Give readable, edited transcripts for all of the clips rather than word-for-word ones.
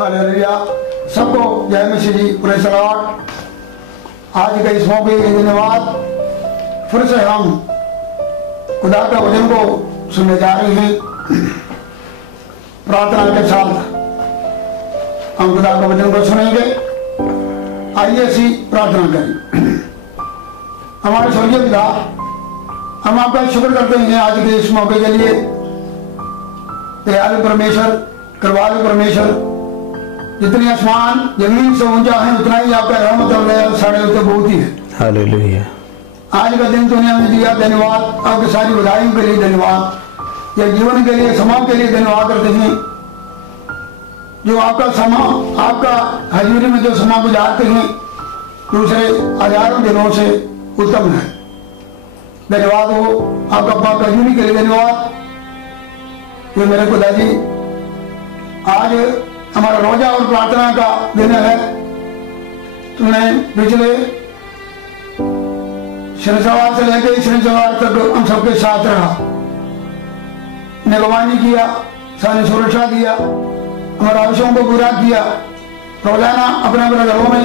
Hallelujah. सबको जय मसीह जी, praise the Lord. आज के इस मौके के धन्यवाद। फिर से हम खुदा का वचन को सुनने जा रहे हैं। प्रार्थना के साथ हम खुदा का वचन को सुनेंगे। आइए ऐसी प्रार्थना करें। हमारे स्वर्गीय पिता, हम आपका शुक्र करते हैं आज के इस मौके के लिए। दयालु परमेश्वर, कृपालु परमेश्वर, जितनी आसमान जमीन से ऊंचा है उतना ही आपका रहमत और दया साढ़े ऊपर बहुत ही है। हालेलुया। आज का दिन दुनिया में दिया, धन्यवाद। आपकी सारी बधाइयों के लिए धन्यवाद। या जीवन के लिए, समाज के लिए धन्यवाद करते हैं। जो आपका समा, आपका हजूरी में जो समा गुजारते हैं दूसरे हजारों दिनों से उत्तम है। धन्यवाद हो आपका पाक हजूरी के लिए धन्यवाद। ये मेरे खुदा जी, आज हमारा रोजा और प्रार्थना का दिन है। तुमने पिछले शनिवार से लेकर शनिवार तक हम सबके साथ रहा, निगरानी किया, सारी सुरक्षा दिया, हमारे आवश्यकों को पूरा किया। रोजाना अपने अपने घरों में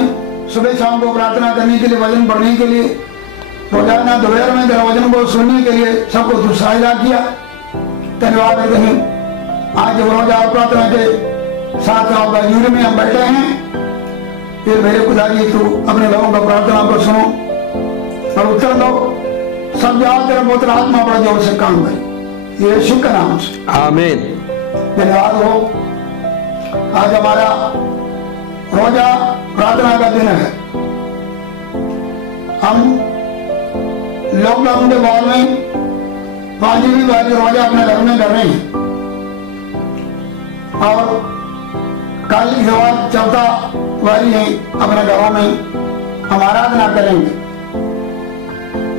सुबह शाम को प्रार्थना करने के लिए, वचन पढ़ने के लिए, रोजाना दोपहर में वचन को सुनने के लिए सबको उत्साहित किया। धन्यवाद करते हैं। आज जब रोजा और प्रार्थना के साथ आपका हजूरी में हम बैठे हैं, फिर मेरे खुदा जी तू अपने लोगों का प्रार्थना को सुनो और उत्तर दो। सब याद तेरा पुत्र आत्मा बड़ा जोर से काम करे, यीशु के नाम से आमीन। धन्यवाद हो। आज हमारा रोजा प्रार्थना का दिन है। हम लॉकडाउन के बाद में 5वीं बार रोजा अपने घर में कर रहे हैं और कल इस बार चौथा बारी है अपने घरों में हम आराधना करेंगे।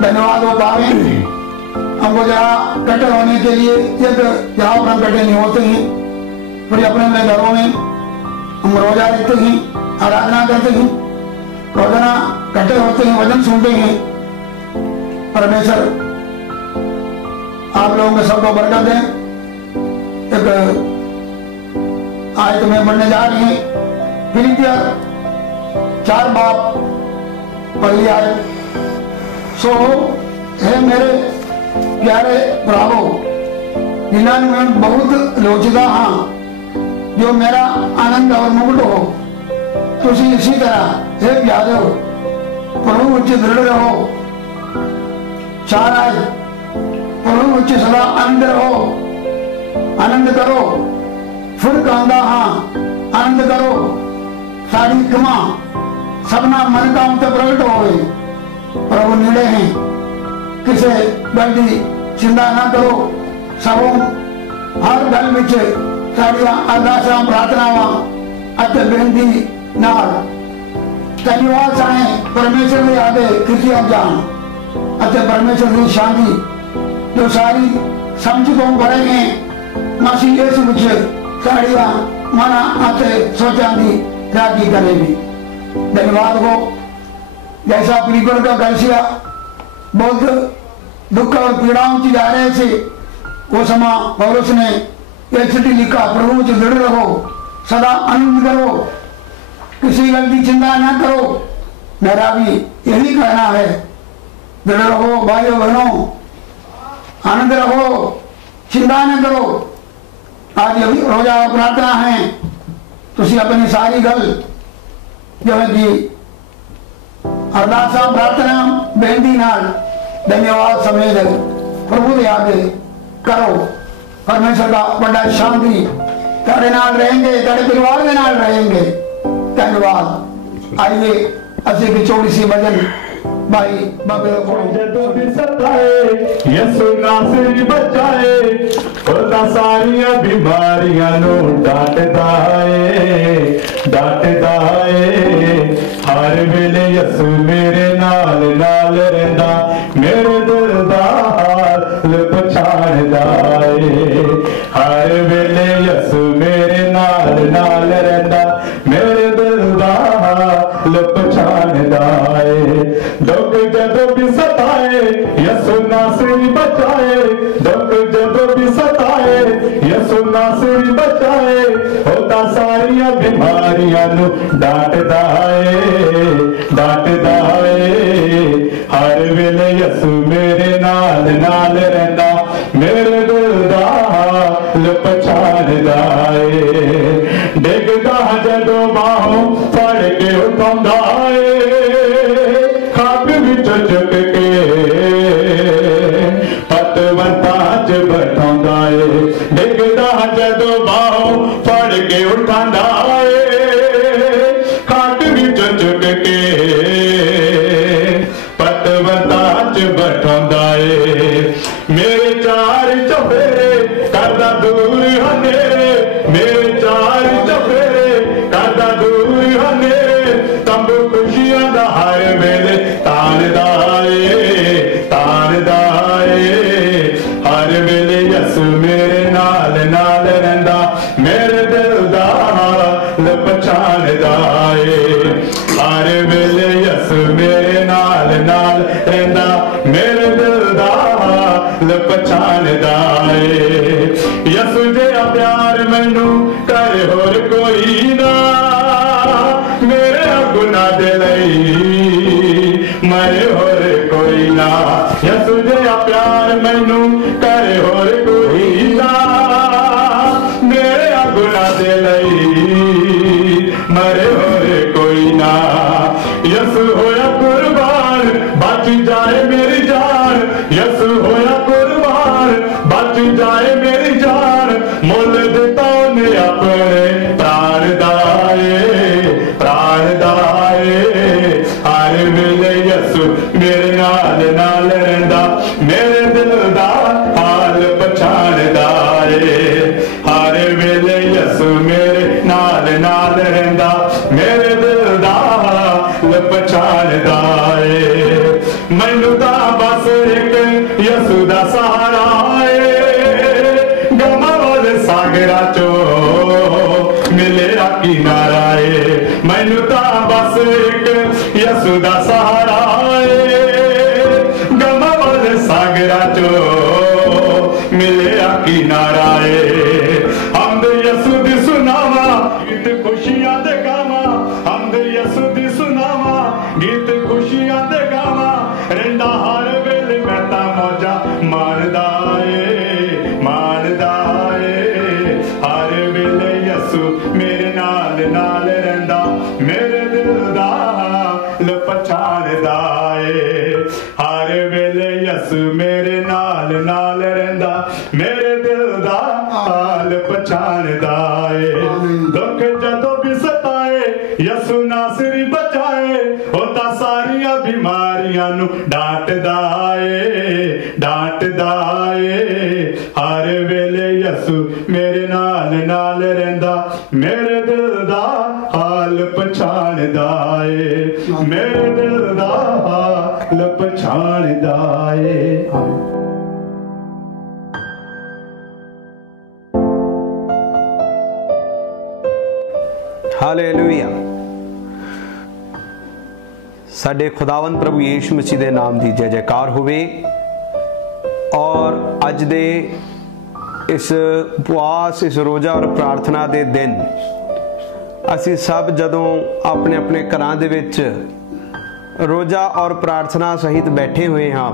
धन्यवाद हो पावे हमको जहाँ कट्टे होने के लिए, जहाँ पर हम कट्टे नहीं होते हैं, फिर अपने घरों में हम रोजा रखते हैं, आराधना करते हैं, रोजाना कट्टे होते हैं, वचन सुनते हैं। परमेश्वर आप लोगों के सबको बरकत दें। एक आज तुम्हें पढ़ने जा रही है फिलिपियर 4 बाप पहली आयत। सो है मेरे प्यारे भरावो, जिन्हें में बहुत लोचदा हाँ, जो मेरा आनंद और मुकुट हो, तुसी इसी तरह हे प्यारे हो प्रभु उच्च दृढ़ रहो। 4 आयत। प्रभु उच्च सदा आनंद रहो, आनंद करो, फिर कहता हाँ आनंद करो। सारी कमा सबना मन का उनसे प्रकट हो गए। प्रभु निड़े हैं, किसे गलती चिंता न करो। सबों हर गल विच साड़िया अरदासा प्रार्थनावां अते बेनती नाल धन्यवाद साने परमेश्वर दे आगे कीतियां जान अते परमेश्वर की शांति जो सारी समझ को भरेंगे मसीह यीशु विच साड़िया मना आते सोचा दी राजी करेगी। धन्यवाद हो। जैसा फिलिपियों का कलीसिया बहुत दुख और पीड़ाओं से जा रहे थे, वो समा पौलुस ने एक चिट्ठी लिखा, प्रभु से दृढ़ रहो, सदा आनंद करो, किसी गलती चिंता न करो। मेरा भी यही कहना है, दृढ़ रहो भाइयों बहनों, आनंद रहो, चिंता न करो। आज अभी रोजा प्रार्थना है, तुसी अपनी सारी गल जो है कि अरदासा प्रार्थना बेनती नाल धन्यवाद समेत प्रभु दे आगे करो। परमेश्वर का बड़ा शांति तेरे नाल रहेंगे, तेरे परिवार के नाल रहेंगे। धन्यवाद। आइए असी की छोटी सी भजन भाई बाबे यीशु नासरी बचाए, खुदा सारियां बीमारियां नु डांटदा है। हर वेले यीशु मेरे नाल नाल रहिंदा, मेरे दिल दा हाल पछाणदा है। हर वेले यीशु मेरे नाल नाल रहिंदा, मेरे दिल दा हाल पछाणदा है। दुख जब भी सताए यीशु नासरी बचाए, दुख जब भी सताए यीशु नासरी बचाए। होता सारियां बीमारियां बीमारियां नू डांटदा ए हर वेले यसु मेरे नाल नाल रहिंदा मेरे दिल दा हाल पछाणदा ए डिगदा जदों बाहों फड़ के उठाउंदा ए खाक विच चुक के पतवंतां च बैठाउंदा ए डिगदा जदों बाहों फड़ के उठाउंदा ए खाक विच चुक के पतवंतां च बैठाउंदा ए मेरे चार चफेरे करदा दूर हनेरे मेरे चार चफेरे करदा दूर हनेरे तंबू खुशियां दा हर वेले तानदा ए हर वेले यसु मेरे नाल नाल रहिंदा मेरे दिल दा हाल पछाणदा ए हर वेले यसु मेरे नाल नाल रहिंदा मेरे दिल दा हाल पछाणदा ए यसु जिहा प्यार मैनू कर होर कोई ना मेरे गुनाह दे लई मरे होर कोई ना यसु जिहा प्यार मैनू कर होर कोई ना मेरे गुनाह दे लई मरे होर कोई ना यसु होया कुर्बान बच जाए मेरी जान यसु होया कुर्बान बच जाए मेरी जान मुल दिता ने अपने प्राण दाए हर वेले यसु मेरे नाल नाल रहिंदा मेरे दिल दा हाल पछाणदा ए हर वेले यसु मेरे नाल नाल रहिंदा मेरे दिल दा हाल पछाणदा ए मैनू तां बस एक यसु दा सहारा ए गमां वाले सागरा चो मिलेरा किनारा ए मैनू तां बस एक यसु दा सहारा ए गमां वाले सागरा चो मिलेरा किनारा ए हमद यसु दी सुनावा गीत खुशियां दे गावा हमद यसु दी सुनावा गीत खुशियां दे गावा रहिंदा हर वेले मैं तां मौजा मारदा ए हर वेले यसु मेरे नाल नाल रहिंदा मेरे दिल दा हाल पछाणदा ए हर वेले यसु मेरे नाल नाल रहिंदा मेरे दिल दा हाल पछाणदा ए दुख जदों भी सताए यसु नासरी बचाए होता सारियां बीमारियां नू डांटदा ए हर वेले यसु मेरे नाल नाल रहिंदा मेरे दिल दा हाल पछाणदा ए मेरे दिल दा हाल पछाणदा ए हालेलुया साडे खुदावंद प्रभु यीशु मसीह दे नाम दी जय जयकार होवे। और अज दे इस उपवास इस रोजा और प्रार्थना दे दिन असी सब जदों अपने अपने घरां दे विच रोजा और प्रार्थना सहित बैठे हुए हाँ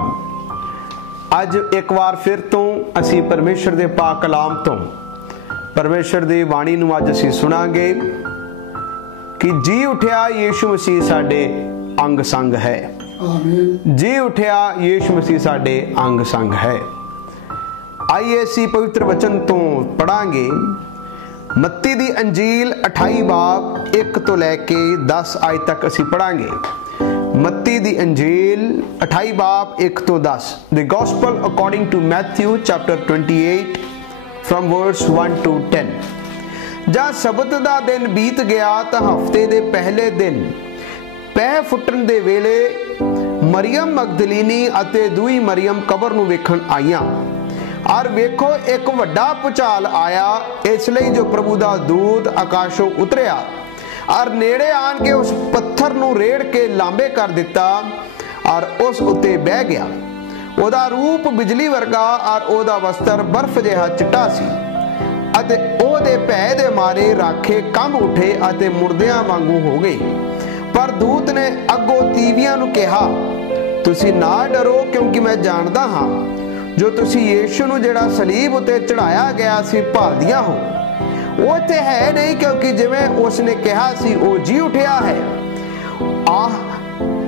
अज एक बार फिर तो असी परमेश्वर दे पाक कलाम तो परमेश्वर दी बाणी नूं अज असी सुनांगे कि जी उठिया यीशु मसीह साडे अंग संग है। जी उठिया यीशु मसीह साडे अंग संग है। आइए असी पवित्र वचन तो पढ़ांगे मत्ती दी अंजील 28 बाब 1 तो लैके 10 आयत तक असी पढ़ांगे। मत्ती दी अंजील 28 बाब 1 तो 10 the gospel according to Matthew chapter 28 from verse 1 to 10। जब सबत दा दिन बीत गया तो हफ्ते दे पहले दिन पै फुटन दे वेले मरियम मगदलीनी अते दूई मरियम कबर नूं वेखण आईयां और वेखो एक वड्डा भुचाल आया इसलिए जो प्रभु दा दूत आकाशों उतरिया और नेड़े आन के उस पत्थर नूं रेड़ के लांबे कर दिता और उस उत्ते बह गया। ओदा रूप बिजली वर्गा और ओदा वस्त्र बर्फ जिहा चिट्टा सी ਅਤੇ ਉਹਦੇ ਭੈ ਦੇ ਮਾਰੇ ਰਾਖੇ ਕੰਬ ਉਠੇ ਅਤੇ ਮੁਰਦਿਆਂ ਵਾਂਗੂ ਹੋ ਗਏ। ਪਰ ਦੂਤ ਨੇ ਅੱਗੋਂ ਤੀਵੀਆਂ ਨੂੰ ਕਿਹਾ, ਤੁਸੀਂ ਨਾ ਡਰੋ, ਕਿਉਂਕਿ ਮੈਂ ਜਾਣਦਾ ਹਾਂ ਜੋ ਤੁਸੀਂ ਯੀਸ਼ੂ ਨੂੰ ਜਿਹੜਾ ਸਲੀਬ ਉਤੇ ਚੜਾਇਆ ਗਿਆ ਸੀ ਭਾਲਦੀਆਂ ਹੋ। ਉਹ ਇੱਥੇ ਹੈ ਨਹੀਂ, ਕਿਉਂਕਿ ਜਿਵੇਂ ਉਸਨੇ ਕਿਹਾ ਸੀ ਉਹ ਜੀ ਉਠਿਆ ਹੈ।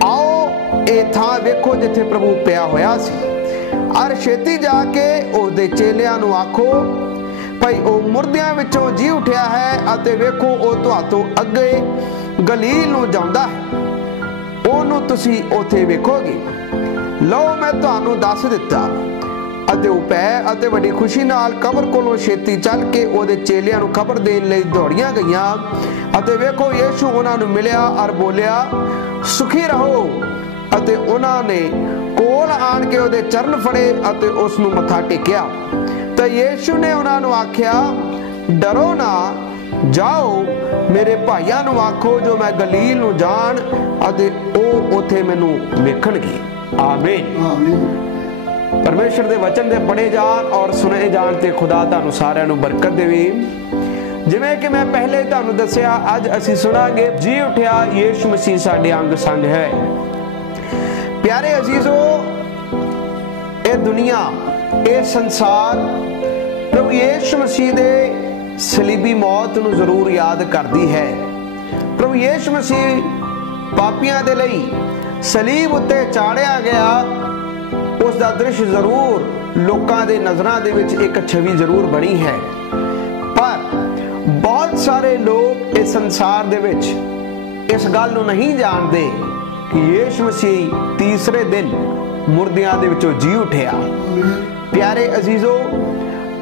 ਆਓ ਇਹ ਥਾਂ ਵੇਖੋ ਜਿੱਥੇ ਪ੍ਰਭੂ ਪਿਆ ਹੋਇਆ ਸੀ। ਅਰ ਛੇਤੀ ਜਾ ਕੇ ਉਹਦੇ ਚੇਲਿਆਂ ਨੂੰ ਆਖੋ, ਭਾਈ ਉਹ ਮੁਰਦਿਆਂ ਵਿੱਚੋਂ ਜੀ ਉਠਿਆ ਹੈ ਅਤੇ ਵੇਖੋ ਉਹ ਤੁਹਾਤੋਂ ਅੱਗੇ ਗਲੀਲ ਨੂੰ ਜਾਂਦਾ ਹੈ, ਉਹਨੂੰ ਤੁਸੀਂ ਉੱਥੇ ਵੇਖੋਗੇ। ਲਓ ਮੈਂ ਤੁਹਾਨੂੰ ਦੱਸ ਦਿੱਤਾ। ਅਤੇ ਉਹ ਭੈ ਅਤੇ ਵੱਡੀ ਖੁਸ਼ੀ ਨਾਲ ਕਬਰ ਕੋਲੋਂ ਛੇਤੀ ਚੱਲ ਕੇ ਉਹਦੇ ਚੇਲਿਆਂ ਨੂੰ ਖਬਰ ਦੇਣ ਲਈ ਦੌੜੀਆਂ ਗਈਆਂ। ਅਤੇ ਵੇਖੋ ਯੀਸ਼ੂ ਉਹਨਾਂ ਨੂੰ ਮਿਲਿਆ ਔਰ ਬੋਲਿਆ, ਸੁਖੀ ਰਹੋ। ਅਤੇ ਉਹਨਾਂ ਨੇ ਕੋਲ ਆਣ ਕੇ ਉਹਦੇ ਚਰਨ ਫੜੇ ਅਤੇ ਉਸ ਨੂੰ ਮੱਥਾ ਟੇਕਿਆ। ਤਾਂ ਯੀਸ਼ੂ ਨੇ ਉਹਨਾਂ ਨੂੰ ਆਖਿਆ, ਡਰੋ ਨਾ, ਜਾਓ ਮੇਰੇ ਭਾਈਆਂ ਨੂੰ ਆਖੋ ਜੋ ਮੈਂ ਗਲੀਲ ਨੂੰ ਜਾਣ ਅਤੇ ਉਹ ਉੱਥੇ ਮੈਨੂੰ ਵੇਖਣਗੇ। ਆਮੀਨ। परमेश्वर के वचन दे पढ़े जान और सुने जान ते खुदा तुहानू सारिਆਂ ਨੂੰ बरकत देवे। जिवें कि मैं पहले तुहानू दस्सिया, अज असीं सुनांगे जी उठिया यीशु मसीह साडे अंग संग है। प्यारे अजीजो, ये दुनिया, ये संसार प्रभु यीशु मसीह दे सलीबी मौत नू जरूर याद करदी है। प्रभु यीशु मसीह पापियां दे लई सलीब उत्ते चाढ़िया गया, उस दा दृश्य जरूर लोकां दे नज़रां दे विच एक छवि जरूर बनी है। पर बहुत सारे लोग इस संसार दे विच इस गल नूं नहीं जानते कि यीशु मसीह तीसरे दिन मुर्दियां दे विचों जी उठिया। प्यारे अजीजो,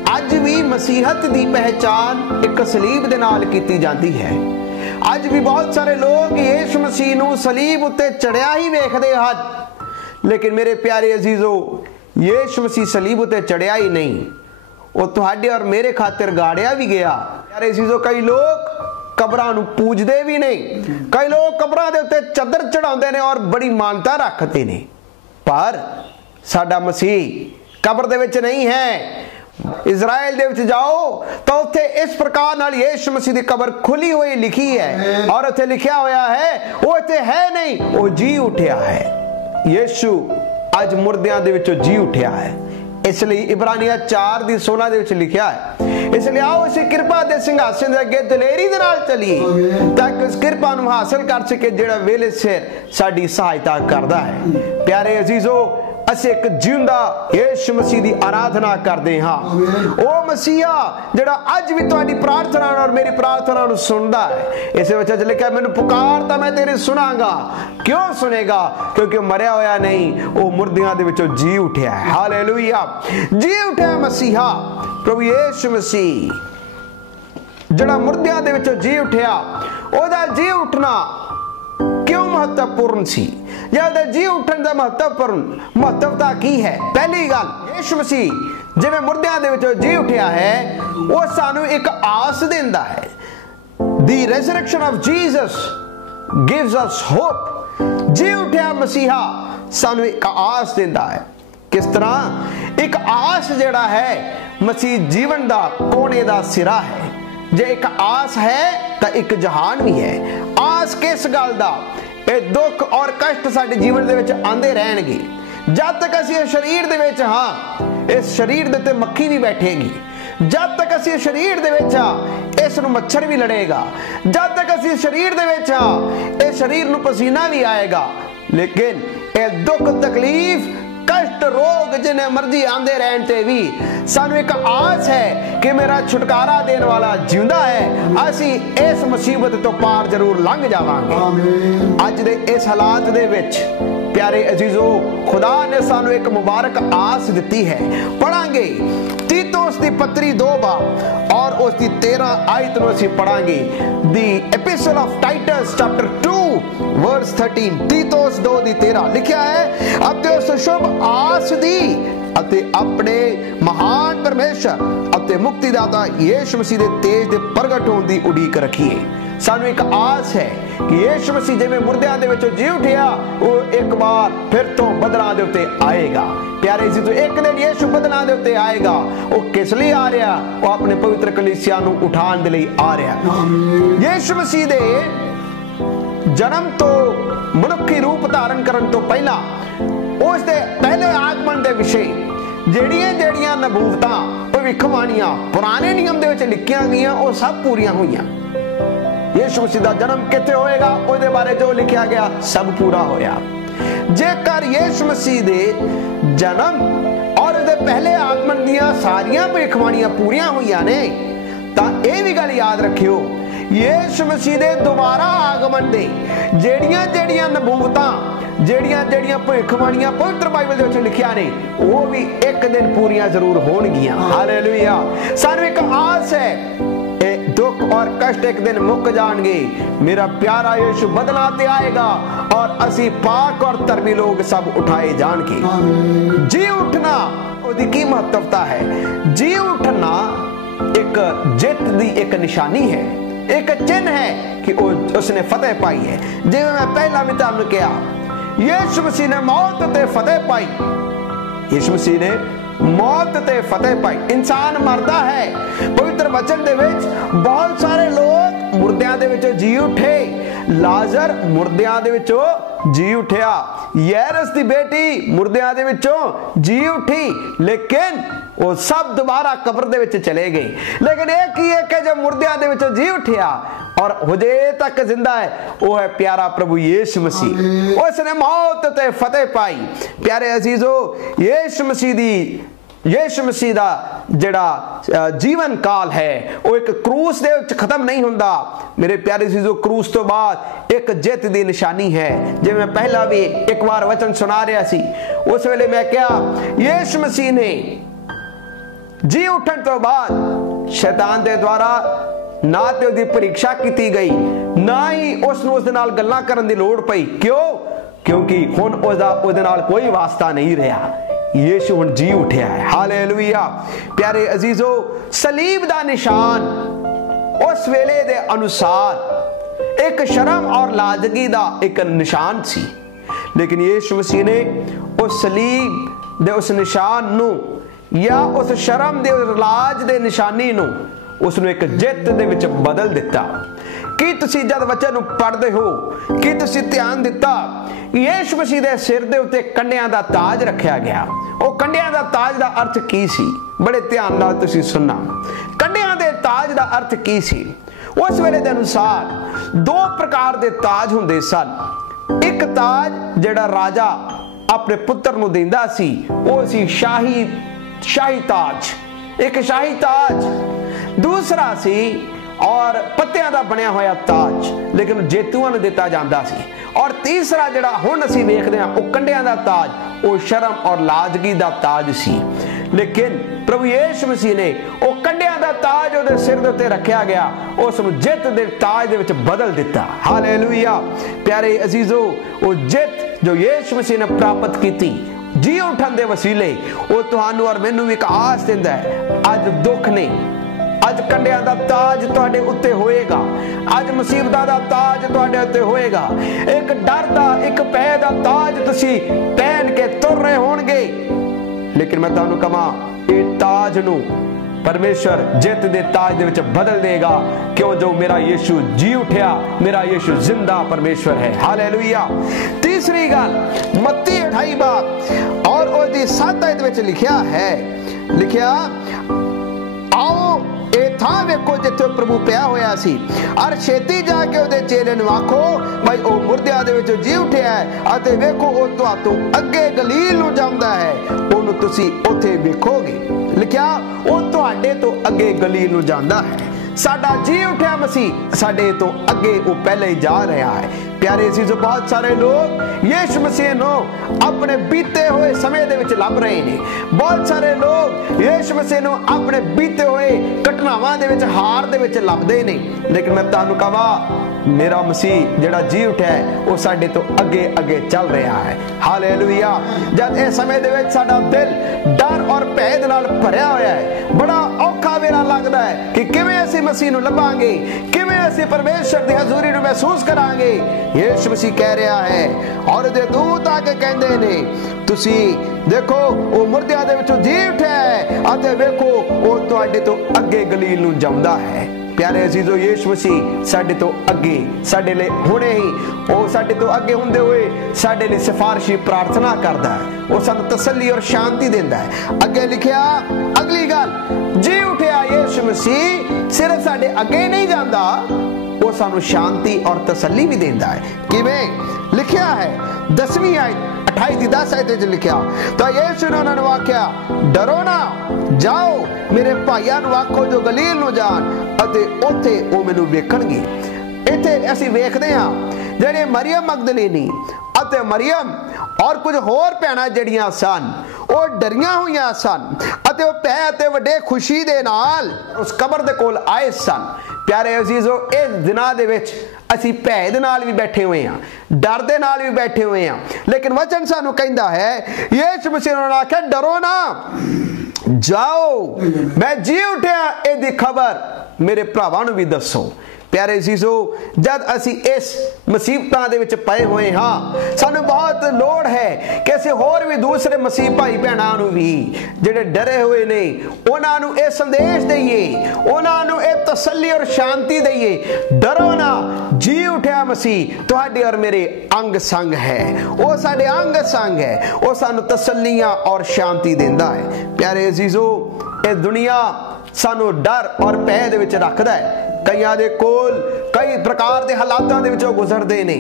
अज भी मसीहत दी पहचान एक सलीब दे नाल कीती जाती है। अज भी बहुत सारे लोग यीशु मसीह नूं सलीब उत्ते चढ़िया ही वेखदे हन, लेकिन मेरे प्यारे अजीजो, यीशु मसीह सलीब उते चढ़िया ही नहीं, वो तुहाडे और मेरे खातिर गाड़िया भी गया। प्यारे अजीजो, कई लोग कबरां नूं पूजदे भी नहीं, कई लोग कबरां दे उते चादर चढ़ाउंदे ने और बड़ी मानता रखते ने, पर साडा मसीह कबर दे विच नहीं है। इजराइल दे विच जाओ तो उत्थे इस प्रकार नाल यीशु मसीह दी कबर खुली हुई लिखी है और उत्थे लिखिया होया है वो इत्थे है नहीं, वो जी उठिया है। यीशु अज मुर्दियां दे विचों जी उठिया है। इसलिए इब्रानिया 4:16 दे विच लिखिया है, इसलिए आओ इस कृपा दे सिंहासन दे अगे दलेरी दे नाल चलीए ताकि इस कृपा नूं हासिल कर सके जेड़ा वेले सिर साडी सहायता करदा है। प्यारे अजीजो, ਅਸੀਂ ਇੱਕ ਜਿਉਂਦਾ ਯीशु मसीह ਦੀ ਆਰਾਧਨਾ ਕਰਦੇ ਹਾਂ। ਉਹ ਮਸੀਹਾ ਜਿਹੜਾ ਅੱਜ ਵੀ ਤੁਹਾਡੀ ਪ੍ਰਾਰਥਨਾ ਔਰ ਮੇਰੀ ਪ੍ਰਾਰਥਨਾ ਨੂੰ ਸੁਣਦਾ ਹੈ। ਇਸੇ ਵਿੱਚ ਅੱਜ ਲਿਖਿਆ, ਮੈਨੂੰ ਪੁਕਾਰ ਤਾਂ ਮੈਂ ਤੇਰੀ ਸੁਣਾਂਗਾ। ਕਿਉਂ ਸੁਨੇਗਾ? ਕਿਉਂਕਿ ਉਹ ਮਰਿਆ ਹੋਇਆ ਨਹੀਂ, ਉਹ ਮੁਰਦਿਆਂ ਦੇ ਵਿੱਚੋਂ ਜੀ ਉਠਿਆ ਹੈ। ਹਾਲੇਲੂਇਆ। ਜੀ ਉਠਿਆ ਮਸੀਹਾ ਪ੍ਰਭੂ ਯीशु ਮਸੀਹ ਜਿਹੜਾ ਮੁਰਦਿਆਂ ਦੇ ਵਿੱਚੋਂ ਜੀ ਉਠਿਆ, ਉਹਦਾ ਜੀ ਉਠਣਾ क्यों महत्वपूर्ण सी? या जी उठन दा महत्वता की है? पहली गल, यीशु मसीह जिवें मुर्दियां दे विचों जी उठिया है, वो सानू एक आस देंदा है। The resurrection of Jesus gives us hope। जी उठिया मसीहा सानू एक आस देंदा है। किस तरह? एक आस जेड़ा है मसीह जीवन दा कोने दा सिरा है। जे एक आस है तो एक जहान भी है। आस किस गल दा? ਇਹ ਦੁੱਖ और कष्ट साडे जीवन दे विच आंदे रहणगे। जब तक असीं इस शरीर दे विच हां, इस शरीर दे ते मक्खी भी बैठेगी। जब तक असीं इस शरीर दे विच हां, इस नूं मच्छर भी लड़ेगा। जब तक असीं इस शरीर दे विच हां, इस शरीर नूं पसीना भी आएगा। लेकिन ये दुख तकलीफ कष्ट रोग जिन्हें मर्जी आंदे रहन ते भी सानू एक आस है कि मेरा छुटकारा देने वाला जिंदा है। असी इस मुसीबत तो पार जरूर लंघ जावांगे। अज दे इस हालात दे विच प्यारे अजीजो, खुदा ने सानू एक मुबारक आस दिती है। पढ़ांगे तीतुस दी पत्री 2 बाब और उसकी 13 आयत नूं असीं पढ़ांगे। The epistle of Titus chapter 2 verse 13। तीतुस 2:13 लिखिया है, अते उस शुभ आस दी अते अपने महान परमेश्वर अते मुक्तिदाता यीशु मसीह दे तेज दे प्रगट होण दी उडीक रखिए। सानू एक आस है कि यीशु मसीह जिवें मुर्दियां दे विचों जी उठिया, वो एक बार फिर तो बदलां दे उत्ते आएगा। प्यारे जी, तो एक दिन यीशु बदलां दे उत्ते आएगा। वो किस लिए आ रहा? वो अपने पवित्र कलीसिया नू उठाण दे लई आ रहा। यीशु मसीह दे जन्म तो मनुखी रूप धारण करन तो पहला उस दे पहले आगमन दे विषय ਜਿਹੜੀਆਂ ਨਬੂਵਤਾਂ ਭਵਿੱਖਬਾਣੀਆਂ ਪੁਰਾਣੇ ਨਿਯਮ ਦੇ ਵਿੱਚ ਲਿਖੀਆਂ ਗਈਆਂ ਉਹ ਸਭ ਪੂਰੀਆਂ ਹੋਈਆਂ। ਯਿਸੂ ਮਸੀਹ ਦਾ ਜਨਮ ਕਿੱਥੇ ਹੋਏਗਾ, ਉਹਦੇ ਬਾਰੇ ਜੋ ਲਿਖਿਆ ਗਿਆ ਸਭ ਪੂਰਾ ਹੋਇਆ। ਜੇਕਰ ਯਿਸੂ ਮਸੀਹ ਦੇ ਜਨਮ ਔਰ ਉਹਦੇ ਪਹਿਲੇ ਆਗਮਨ ਦੀਆਂ ਸਾਰੀਆਂ ਭਵਿੱਖਬਾਣੀਆਂ ਪੂਰੀਆਂ ਹੋਈਆਂ ਨੇ, ਤਾਂ ਇਹ ਵੀ ਗੱਲ ਯਾਦ ਰੱਖਿਓ, ਯਿਸੂ ਮਸੀਹ ਦੇ ਦੁਬਾਰਾ ਆਗਮਨ ਦੇ ਜਿਹੜੀਆਂ ਨਬੂਵਤਾਂ ਜਿਹੜੀਆਂ ਭਵਿੱਖਬਾਣੀਆਂ ਪਵਿੱਤਰ ਬਾਈਬਲ ਦੇ ਵਿੱਚ ਲਿਖੀਆਂ ਨੇ, ਉਹ ਵੀ ਇੱਕ ਦਿਨ ਪੂਰੀਆਂ ਜ਼ਰੂਰ ਹੋਣਗੀਆਂ। ਹਾਲੇਲੂਇਆ। ਸਾਨੂੰ ਇੱਕ ਆਸ ਹੈ, ਇਹ ਦੁੱਖ और कष्ट एक दिन मुक जाएंगे। मेरा प्यारा यीशु बदला ते आएगा और असी पाक और धर्मी लोग सब उठाए जाएंगे। जी उठना उसकी की महत्वता है? जी उठना एक जित दी एक निशानी है, एक चिन्ह है कि उसने फतेह पाई है। जिवें मैं पहला भी तुहानू कहा, यीशु मसीह ने मौत ते फतेह पाई। यीशु मसीह ने मौत ते फतेह पाई। इंसान मरदा है, पवित्र वचन दे विच बहुत सारे लोग मुर्दियां दे विचों जी उठे। लाजर मुर्दियां दे विचों जी उठिया, याइरस दी बेटी मुर्दियां दे विचों जी उठी, लेकिन वो सब दोबारा कब्र दे विच चले गए। लेकिन एक ही एक है जो मुर्दियां दे विचों जी उठिया और हुजे तक जिंदा है, वो है प्यारा प्रभु यीशु मसीह। उसने मौत ते फतेह पाई। प्यारे अजीजो, यीशु मसीह दा जिहड़ा जीवन काल है वो एक क्रूस दे विच खत्म नहीं हुंदा। मेरे प्यारे अजीजो, क्रूस तो बाद एक जित दी निशानी है। जिवें मैं पहला भी एक बार वचन सुना रहा सी, उस वेले मैं कहा यीशु मसीह ने जी उठन तो बाद शैतान दे द्वारा ना ते उसदी परीक्षा की गई, ना ही उसनूं उस दे नाल गल्लां करन दी लोड़ पई। क्यों? क्योंकि हुण उसदे नाल कोई वास्ता नहीं रहा। यीशु हुण जी उठिया है। हालेलुया। प्यारे अजीजो, सलीब दा निशान उस वेले दे अनुसार एक शर्म और लाजगी दा एक निशान सी, लेकिन यीशु मसीह ने उस सलीब दे उस निशान नूं या उस शर्म दे उस लाज दे निशानी नूं उसनूं एक जित दे विच बदल दिता। की तुसीं जद वचन नूं पढ़दे हो, की तुसीं ध्यान दिता, यीशु मसीह दे सिर दे उत्ते कंडियां दा ताज रखिया गया। ਉਹ ਕੰਡਿਆਂ ਦਾ ਤਾਜ ਦਾ ਅਰਥ ਕੀ ਸੀ? ਬੜੇ ਧਿਆਨ ਨਾਲ ਤੁਸੀਂ ਸੁਣਨਾ। ਕੰਡਿਆਂ ਦੇ ਤਾਜ ਦਾ ਅਰਥ ਕੀ ਸੀ? ਉਸ ਵੇਲੇ ਦੇ ਅਨੁਸਾਰ ਦੋ ਪ੍ਰਕਾਰ ਦੇ ਤਾਜ ਹੁੰਦੇ ਸਨ। ਇੱਕ ਤਾਜ ਜਿਹੜਾ ਰਾਜਾ ਆਪਣੇ ਪੁੱਤਰ ਨੂੰ ਦਿੰਦਾ ਸੀ, ਉਹ ਸੀ शाही ताज, एक शाही ताज। दूसरा सी और पत्तियां दा बनिया होया ताज, लेकिन जेतूआं नूं दिता जांदा सी। और तीसरा जिहड़ा हुण असीं वेखदे हां ਉਹ कंडियां दा ताज, ਉਹ शर्म और लाजगी दा ताज सी। लेकिन प्रभु यीशु मसीह ने ਉਹ ਕੰਡਿਆਂ ਦਾ ਤਾਜ ਉਹਦੇ ਸਿਰ ਦੇ ਉੱਤੇ ਰੱਖਿਆ ਗਿਆ, ਉਸ ਨੂੰ ਜਿੱਤ ਦੇ ਤਾਜ ਦੇ ਵਿੱਚ ਬਦਲ ਦਿੱਤਾ। ਹਾਲੇਲੂਇਆ। ਪਿਆਰੇ ਅਜ਼ੀਜ਼ੋ, ਉਹ ਜਿੱਤ ਜੋ ਯੀਸ਼ु ਮਸੀਹ ਨੇ ਪ੍ਰਾਪਤ ਕੀਤੀ जी उठन दे वसीले, वो तुहानू और मैनू भी एक आस दिंदा है। अज दुख ने, अज कंडियां दा ताज तुहाडे उत्ते होएगा, अज मुसीबतां दा ताज तुहाडे उत्ते होएगा। एक डर दा, एक भै दा ताज तुसी पहन के तुर रहे होणगे, लेकिन मैं तुहानू कहां इह ताज नू परमेश्वर जित दे ताज दे विच बदल देगा। क्यों? जो मेरा यीशु जी उठिया, मेरा यीशु जिंदा परमेश्वर है। हालेलुया। तीसरी गल, मत्ती 28 बाब और उसदी 7 आयत विच लिखिया है, लिखिया आओ ਇਹ ਥਾਂ ਵੇਖੋ ਜਿੱਥੇ ਪ੍ਰਭੂ ਪਿਆ ਹੋਇਆ ਸੀ, ਅਰ ਛੇਤੀ ਜਾ ਕੇ ਉਹਦੇ ਚੇਲੇ ਨੂੰ ਆਖੋ ਭਾਈ ਉਹ ਮੁਰਦਿਆਂ ਦੇ ਵਿੱਚੋਂ ਜੀ ਉੱਠਿਆ ਹੈ, ਅਤੇ ਵੇਖੋ ਉਹ ਤੁਹਾਤੋਂ ਅੱਗੇ ਗਲੀਲ ਨੂੰ ਜਾਂਦਾ ਹੈ, ਉਹਨੂੰ ਤੁਸੀਂ ਉੱਥੇ ਵੇਖੋਗੇ। ਲਿਖਿਆ ਉਹ ਤੁਹਾਡੇ ਤੋਂ ਅੱਗੇ ਗਲੀਲ ਨੂੰ ਜਾਂਦਾ ਹੈ। साडा जी उठा मसीह साडे तो अगे वो पहले ही जा रहा है। प्यारे अजीजो, बहुत सारे लोग यीशु मसीह नो अपने बीते हुए समय दे विच लभ रहे ने। बहुत सारे लोग यीशु मसीह नो अपने बीते हुए घटनावां दे विच हार दे विच लभदे ने। लेकिन मैं तुहानू कहां मेरा मसीह जिहड़ा जी उठा है वो साडे तो अगे अगे चल रहा है। हालेलुया। जद इस समय दे विच साडा दिल डर और भय दे नाल भरिया होया है, बड़ा औखा ਹਨੇਰਾ ਲੱਗਦਾ ਹੈ ਕਿ ਕਿਵੇਂ ਅਸੀਂ ਮਸੀਹ ਨੂੰ ਲੱਭਾਂਗੇ, ਕਿਵੇਂ ਅਸੀਂ ਪਰਮੇਸ਼ਰ ਦੀ ਹਜ਼ੂਰੀ ਨੂੰ ਮਹਿਸੂਸ ਕਰਾਂਗੇ। ਯਿਸੂ ਮਸੀਹ ਕਹਿ ਰਿਹਾ ਹੈ ਔਰ ਉਹਦੇ ਦੂਤ ਆ ਕੇ ਕਹਿੰਦੇ ਨੇ, ਤੁਸੀਂ ਦੇਖੋ ਉਹ ਮੁਰਦਿਆਂ ਦੇ ਵਿੱਚੋਂ ਜੀ ਉੱਠਿਆ ਹੈ ਅਤੇ ਵੇਖੋ ਉਹ ਤੁਹਾਡੇ ਤੋਂ ਅੱਗੇ ਗਲੀਲ ਨੂੰ ਜਾਉਂਦਾ ਹੈ। प्यारे अजीजो, यीशु मसीह साडे तो अगे, साडे लिए हुणे ही वो साडे तो अगे हुंदे हुए साडे लिए सिफारिशी प्रार्थना करता है, वो सानू तसल्ली और शांति देंदा है। अगे लिखिया अगली गल, जी उठिया यीशु मसीह सिर्फ साडे अगे नहीं जांदा, वो सानू शांति और तसल्ली भी देंदा है। किवें लिखिया है 10वीं आयत 28-10 आयत लिखिया, तो यीशु ने उन्होंने आख्या डरो ना, जाओ मेरे भाइयों ਨੂੰ ਆਖੋ ਜੋ ਗਲੀਲ ਨੂੰ ਜਾਣ ਅਤੇ ਉੱਥੇ ਉਹ ਮੈਨੂੰ ਵੇਖਣਗੇ। ਇੱਥੇ ਅਸੀਂ ਵੇਖਦੇ ਹਾਂ ਜਿਹੜੇ ਮਰੀਅਮ ਮਗਦਲੀਨੀ ਅਤੇ ਮਰੀਅਮ ਔਰ ਕੁਝ ਹੋਰ ਭੈਣਾਂ ਜਿਹੜੀਆਂ ਸਨ ਉਹ ਡਰੀਆਂ ਹੋਈਆਂ ਸਨ ਅਤੇ ਉਹ ਭੈ ਅਤੇ ਵੱਡੇ ਖੁਸ਼ੀ ਦੇ ਨਾਲ ਉਸ ਕਬਰ ਦੇ ਕੋਲ ਆਏ ਸਨ। प्यारे अजीजो, इस दिनां दे विच असीं भै दे नाल भी बैठे हुए हैं, डर दे नाल भी बैठे हुए हैं, लेकिन वचन सानू कहंदा है यीशु मसीह ने आख्या डरो ना, जाओ मैं जी उठिया इहदी खबर मेरे भरावां नूं भी दसो। प्यारे अजीजो, जद असी इस मुसीबतां दे विच पए हुए हाँ, सानू बहुत लोड़ है कि असी होर भी दूसरे मसीह भाई भैणां नूं भी जिहड़े डरे हुए ने उन्हां नूं इह संदेश दईए, उन्हां नूं इह तसल्ली और शांति दईए, डरो ना, जी उठिया मसीह तुहाडे और मेरे अंग संग है, वो साडे अंग संग है, वो सानू तसल्लियां और शांति देंदा है। प्यारे अजीजो, इह दुनिया सानू डर और भय दे विच रखदा है। कईयां दे कोल कई प्रकार के हालातां दे विचों गुजरदे ने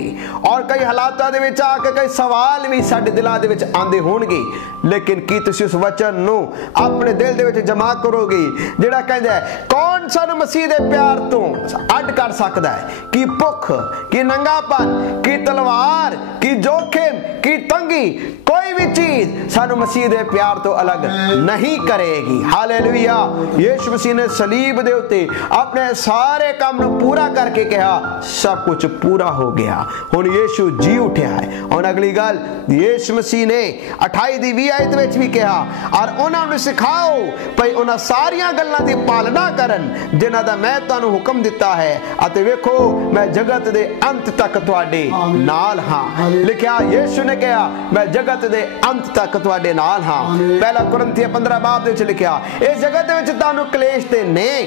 और कई हालातां दे विच आके कई सवाल भी साडे दिलां दे विच आंदे होणगे, लेकिन की तुसीं उस वचन नूं अपने दिल दे विच जमा करोगे जिहड़ा कहंदा है कौन सानू मसीह दे प्यार तो अड कर सकदा है, की भुख, की नंगापन, की तलवार, की जोखिम, की तंगी, कोई भी चीज सानू मसीह दे प्यार तो अलग नहीं करेगी। हालेलुया। यीशु मसीह ने सलीब दे उत्ते अपने सारे काम नूं पूरा करके कहा सब कुछ पूरा हो गया, हुण यीशु जी उठिया है। और अगली गल यीशु मसीह ने 28वीं आयत विच भी कहा और उन्हां नूं सिखाओ भई उन्हां सारियां गल्लां दी पालना करन जिन्हां दा मैं तुहानूं हुक्म दिता है, अते वेखो मैं जगत दे अंत तक तुहाडे नाल हां। लिखिया यीशु ने कहा मैं जगत दे अंत तक तुहाडे नाल हां। पहला कुरिन्थियों 15 बाब दे विच लिखिया इस जगत दे विच तुहानूं कलेश ते नहीं,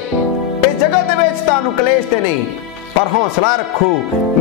इस जगत दे विच तुहानूं कलेश ते नहीं, पर हौसला रखो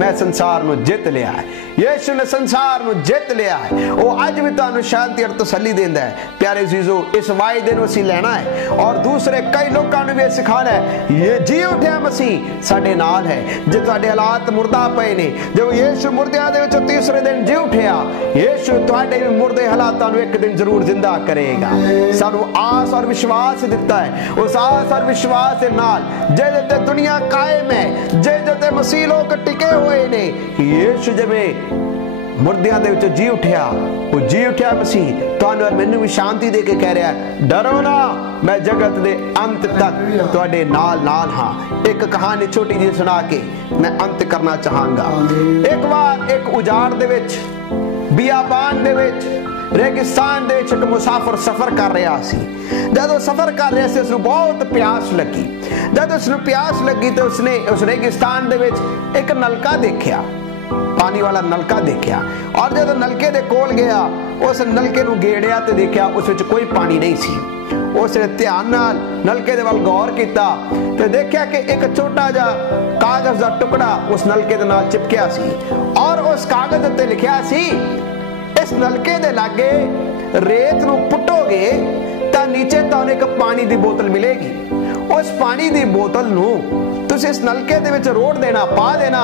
मैं संसार नूं जित लिया है। यीशु ने संसार नूं जित लिया है, वो अज भी तुहानूं शांति और तसल्ली देंदा है। प्यारे जीजो, इस वायदे नूं असीं लैणा है और दूसरे कई लोकां नूं भी सिखाना है ये जी उठिया मसीह साडे नाल है। जे तुहाडे हालात मुर्दा पए ने, जब यीशु मुर्दियां दे विचों तीसरे दिन जी उठिया, यीशु तुहाडे भी मुर्दे हालातां नूं एक दिन जरूर जिंदा करेगा। सानूं आस और विश्वास दिता है, उस आस और विश्वास दे नाल जिहदे ते दुनिया कायम है, जिहदे मसीह लोग टिके हुए ने, यीशु जिवें मुर्दियां दे विचों जी उठिया, वो जी उठिया मसीह तुहानूं और मैनूं भी शांति दे के कह रहा है डरो ना, मैं जगत दे अंत तक तुहाडे नाल नाल हां। एक कहानी छोटी जी सुना के मैं अंत करना चाहांगा। एक बार एक उजाड़ दे विच, बियाबान दे विच, रेगिस्तान दे विच एक मुसाफिर सफर कर रहा सी। जब वो सफर कर रहा सी उसनूं बहुत प्यास लगी। जब उसनूं प्यास लगी तो उसने उस रेगिस्तान दे विच एक नलका देखा, पानी वाला नलका देखा, और जब नलके दे कोल गया उस नलके नूं गेड़िया तो देखा उस विच कोई पानी नहीं सी। उसने ध्यान नाल नलके दे वल गौर किया तो देखा कि एक छोटा जा कागज का टुकड़ा उस नलके दे नाल चिपकिया सी और उस कागज उत्ते लिखिया सी इस नलके दे लागे रेत नूं पुटोगे तो नीचे तुहानूं एक पानी दी बोतल मिलेगी। उस पानी दी बोतल नूं तुसीं इस नलके दे विच रोड़ देना, पा देना,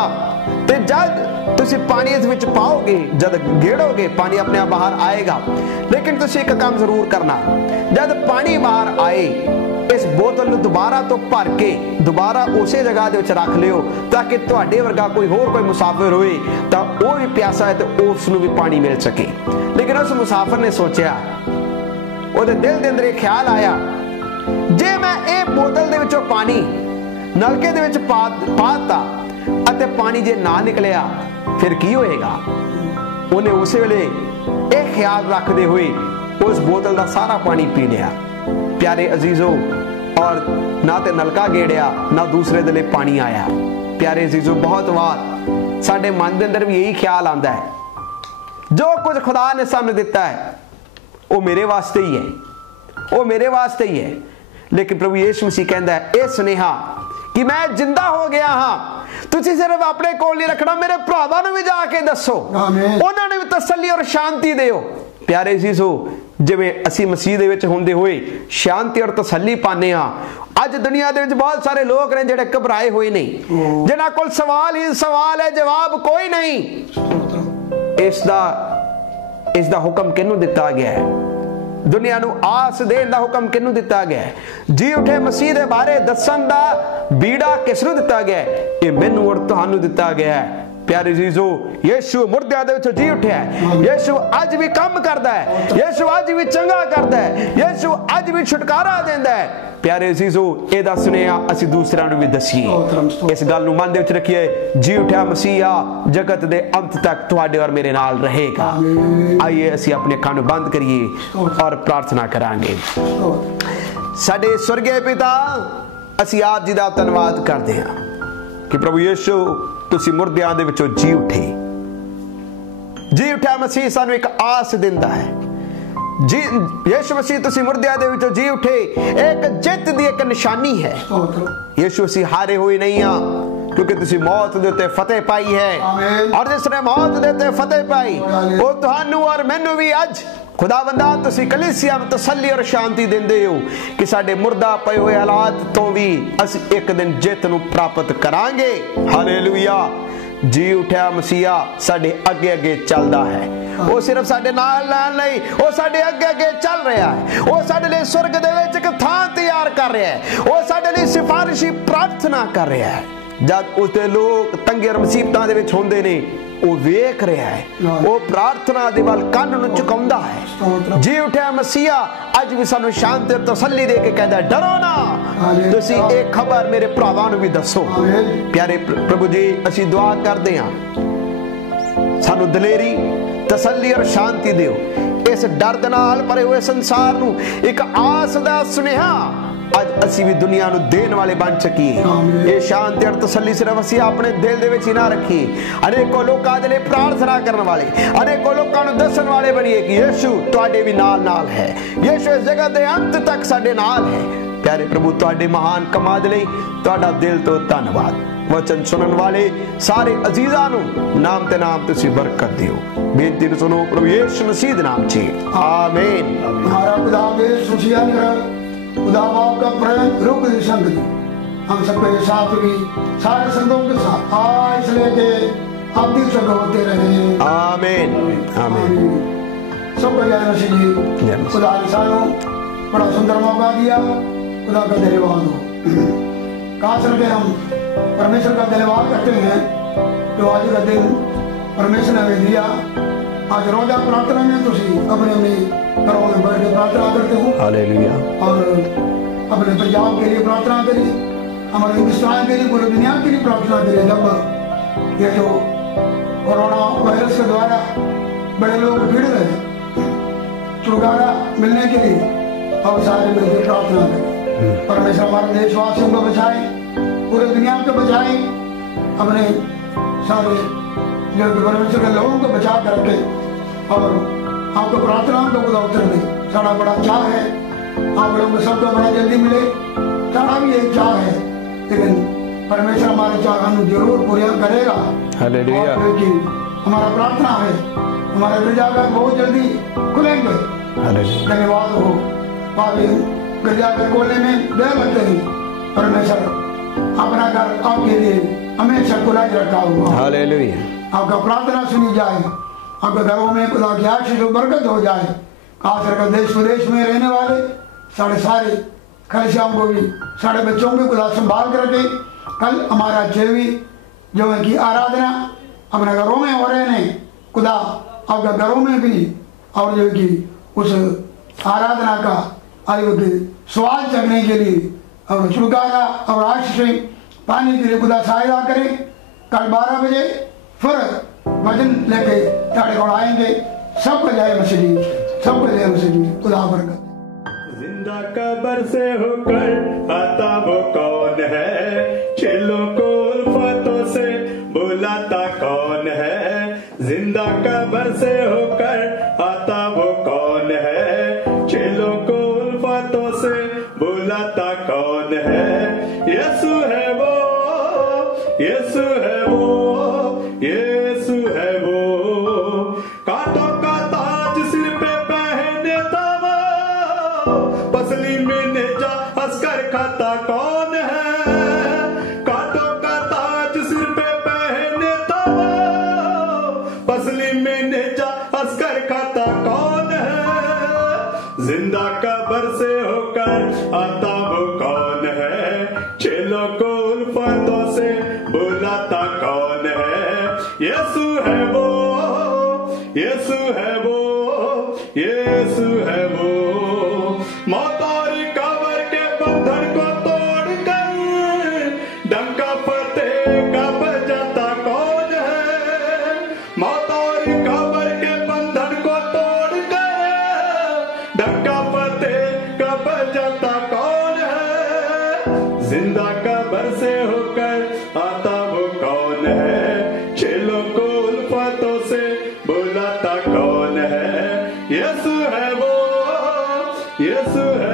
ते जद तुसीं पानी इस विच पाओगे, जद गेड़ोगे पानी अपने आप बाहर आएगा। लेकिन तुसीं एक काम जरूर करना, जद पानी बाहर आए इस बोतल नूं दोबारा तो भर के दोबारा उसे जगह दे विच रख लियो ताकि तुहाडे वर्गा कोई होर कोई मुसाफिर होए तां वो भी प्यासा है तो उसनूं भी पानी मिल सके। लेकिन उस मुसाफिर ने सोचा, ਉਹਦੇ दिल ਦੇ ਅੰਦਰ ਇਹ ख्याल आया जे मैं ਇਹ बोतल ਦੇ ਵਿੱਚੋਂ पानी नलके ਦੇ ਵਿੱਚ ਪਾਤਾ ਅਤੇ पानी जे ना निकलिया फिर की होएगा। ਉਹਨੇ ਉਸੇ ਵੇਲੇ ਇਹ ख्याल रखते हुए उस बोतल का सारा पानी पी लिया। प्यारे अजीजो, और ना ते नलका गेड़िया ना दूसरे दे लिए पानी आया। प्यारे अजीजों, बहुत बार साडे मन के अंदर भी यही ख्याल आता है, जो कुछ खुदा ने सानू दिता है वो मेरे वास्ते ही है, वो मेरे वास्ते ही है। लेकिन प्रभु यीशु मसीह कहता है, ए सुनेहा कि मैं जिंदा हो गया हाँ, तुसी सिर्फ अपने कोल नहीं रखना, मेरे भरावां नूं भी जाके दसो, उन्होंने भी तसल्ली और शांति दिओ। प्यारे अजीजों, जिवें असीं मसीह दे विच हुंदे होए शांति और तसल्ली पाने हाँ, अज दुनिया दे विच बहुत सारे लोग ने जिहड़े घबराए हुए ने, जिन्हां कोल सवाल ही सवाल है, जवाब कोई नहीं। इसदा हुक्म किहनूं दिता गया है? दुनिया नूं आस देण दा हुक्म किहनूं दिता गया है? जी उठे मसीह दे बारे दस्सण दा बीड़ा किसनूं दिता गया है? ये मैनूं और तुहानूं दिता गया है। प्यारे जीजो, यीशु मुर्दियां दे विचों जी उठिया है, यीशु अज भी काम करदा है, यीशु अज भी चंगा करदा है, यीशु अज भी छुटकारा देंदा है। प्यारे जीजो, एदा सुनेहा असी दूसरिਆਂ ਨੂੰ भी दसीए, इस गल ਨੂੰ मन ਦੇ ਵਿੱਚ रखिए, जी उठिया मसीहा जगत दे अंत तक तुहाडे और मेरे नाल रहेगा। आइए असी अपने अखां ਨੂੰ बंद करिए और प्रार्थना करांगे। साडे स्वर्गीय पिता, असी आप जी दा धन्नवाद करदे हां कि प्रभु यीशु तुसी मुर्दियां दे विचों जी उठे, जी उठिया मसीह सानू एक आस दिंदा है। जी यीशु मसीह तुसी मुर्दियां दे विचों जी उठे, एक जित दी एक निशानी है। यीशु असी हारे हुए नहीं हां, क्योंकि तुसी मौत दे उत्ते फतेह पाई है, और जिसने मौत दे उत्ते फतेह पाई वो तुहानू और मैनू भी अज खुदावंदा तुसी कलीसिया में तसल्ली और शांति देंदे हो कि साडे मुर्दा पए हुए हालात तो भी असी एक दिन जित नूं प्राप्त करांगे। हालेलुया। जी उठिया मसीहा साडे अगे अगे चलदा है, वो सिर्फ साडे नाल नाल नहीं, वो साडे अगे अगे चल रहा है, वो साडे लिए स्वर्ग दे विच इक थां तैयार कर रहा है, वो साडे लिए सिफारिशी प्रार्थना कर रहा है। जब उसदे लोग तंगे और मुसीबतां दे विच हुंदे ने, वो वेख रहा है, वो प्रार्थना दे वल कंन नूं झुकाउंदा है। जी उठिया मसीहा अज भी सानू शांति और तसल्ली दे के कहदा, डरो ना, तुसी एक खबर मेरे भरावां नूं भी दसो। प्यारे प्रभु जी, असी दुआ करदे हां, सानू दलेरी, तसल्ली और शांति दिओ। इस डर दे नाल भरे हुए संसार नूं एक आस दा सुनेहा अज असी भी दुनिया नूं देण वाले बन सकीए। ये शांति और तसल्ली सिर्फ असी अपने दिल दे विच ही ना रखीए, अनेकों लोकां दे लई प्रार्थना करन वाले, अनेकों लोकां नूं दस्सण वाले बणीए कि यीशु तुहाडे भी नाल नाल है, यीशु इस जगत दे अंत तक साडे नाल है। प्यारे प्रभु, तुहाडे महान कमां दे लई तुहाडा दिल तो धन्नवाद। वचन सुनन वाले सारे अजीजां नूं नाम ते नाम तुसीं बरकत दिओ। बेनती सुनो प्रभु यीशु मसीह दे नाम च, आमीन। हमारा पिता यीशु मसीह खुदा बाप का प्रेम रूप की संगति हम सबके साथ भी सारे संतों के साथ आज लेके अब भी सब होते रहे, आमीन आमीन। सबको जय मसीह जी। खुदा ने सानू बड़ा सुंदर मौका दिया, खुदा का धन्यवाद हो। खास करके हम परमेश्वर का धन्यवाद करते हैं जो आज का दिन परमेश्वर ने हमें दिया। आज रोजा प्रार्थना में तुसी अपने घरों में बैठ के प्रार्थना करते हो, हालेलुया, और अपने पंजाब के लिए प्रार्थना करिए, हमारे हिंदुस्तान के लिए, पूरी दुनिया के लिए प्रार्थना करिए। जब ये जो कोरोना वायरस के द्वारा बड़े लोग भीड़ रहे, छुटकारा मिलने के लिए अब सारे मिलकर प्रार्थना करें। परमेश्वर हमारे देशवासियों को बचाए, पूरे दुनिया को बचाए, अपने सारे जो परमेश्वर के लोगों को बचा कर रखे, और आपको प्रार्थना को खुदा उत्तर दे। साड़ा बड़ा चाह है आप लोगों को सबको बड़ा जल्दी मिले, साड़ा भी एक चाह है, लेकिन परमेश्वर हमारे चाह हमें जरूर पूरा करेगा। हालेलुया। हमारा प्रार्थना है हमारे गिरजाघर बहुत जल्दी खुलेंगे। धन्यवाद हो पापी गिरजाघर खोलने में देर लगते ही परमेश्वर अपना घर आपके लिए हमेशा खुला ही रखा हुआ। हालेलुया। आपका प्रार्थना सुनी जाए, आपके घरों में खुदा की आशीष और बरकत हो जाए। खास करके देश विदेश में रहने वाले सारे खलिशाओं को भी, सारे बच्चों को खुदा संभाल कर रखे। कल हमारा चेवी जो है कि आराधना अपने घरों में हो रहे हैं, खुदा आपके घरों में भी, और जो कि उस आराधना का आयु के स्वाद चखने के लिए और छुटकारा और आशीष पाने के लिए खुदा सहायता करे। कल 12 बजे फिर वचन लेके ताड़े को आएंगे। सबको जय मसीह जी, सबको जय मसीह जी। खुदा बरकत। जिंदा कब्र से होकर आता वो कौन है, चेलों को उल्फतों से बुलाता कौन है। जिंदा कब्र से होकर आता वो कौन है, चेलों को उल्फतों से बुलाता कौन है। यीशु है वो, यीशु है वो, यीशु है वो। कांटों का ताज सिर पे पहने था वो, पसली में नेजा अस्कर खाता कौन है। कांटों का ताज सिर पे पहने था वो, पसली में नेजा अस्कर खाता कौन है। जिंदा कब्र से होकर आता वो कौन है, चेलों को उल्फतों से बुलाता कौन है। यीशु है वो, यीशु है वो, यीशु है वो। मौत और कब्र के बंधन को तोड़कर डंका फतेह का बजाता कौन है। मौत और कब्र के बंधन को तोड़कर डंका फतेह का बजाता कौन है। जिंदा कब्र से होकर आता वो कौन है, चेलों को उल्फतों से बुलाता कौन है। यीशु है वो, यीशु है